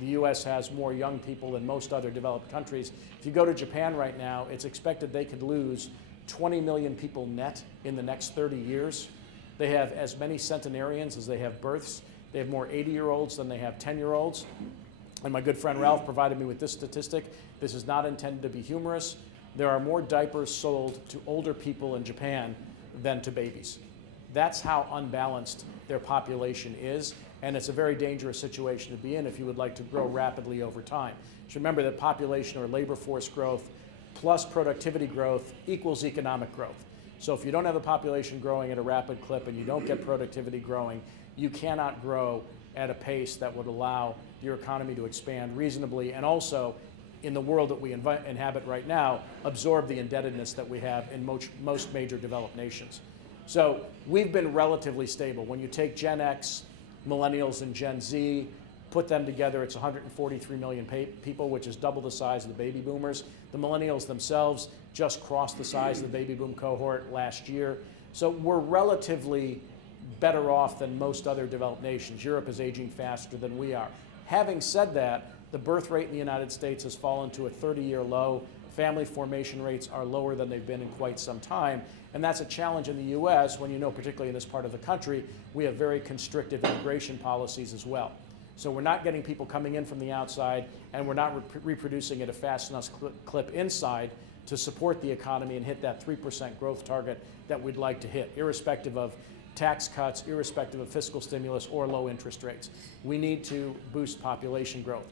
The U.S. has more young people than most other developed countries. If you go to Japan right now, it's expected they could lose 20 million people net in the next 30 years. They have as many centenarians as they have births. They have more 80-year-olds than they have 10-year-olds. And my good friend Ralph provided me with this statistic. This is not intended to be humorous. There are more diapers sold to older people in Japan than to babies. That's how unbalanced their population is, and it's a very dangerous situation to be in if you would like to grow rapidly over time. Just remember that population or labor force growth plus productivity growth equals economic growth. So if you don't have the population growing at a rapid clip and you don't get productivity growing, you cannot grow at a pace that would allow your economy to expand reasonably, and also, in the world that we inhabit right now, absorb the indebtedness that we have in most major developed nations. So we've been relatively stable. When you take Gen X, Millennials, and Gen Z, put them together, it's 143 million people, which is double the size of the baby boomers. The Millennials themselves just crossed the size of the baby boom cohort last year. So we're relatively better off than most other developed nations. Europe is aging faster than we are. Having said that, the birth rate in the United States has fallen to a 30-year low. Family formation rates are lower than they've been in quite some time. And that's a challenge in the U.S. when you know, particularly in this part of the country, we have very constrictive immigration policies as well. So we're not getting people coming in from the outside, and we're not reproducing at a fast enough clip inside to support the economy and hit that 3% growth target that we'd like to hit, irrespective of tax cuts, irrespective of fiscal stimulus or low interest rates. We need to boost population growth.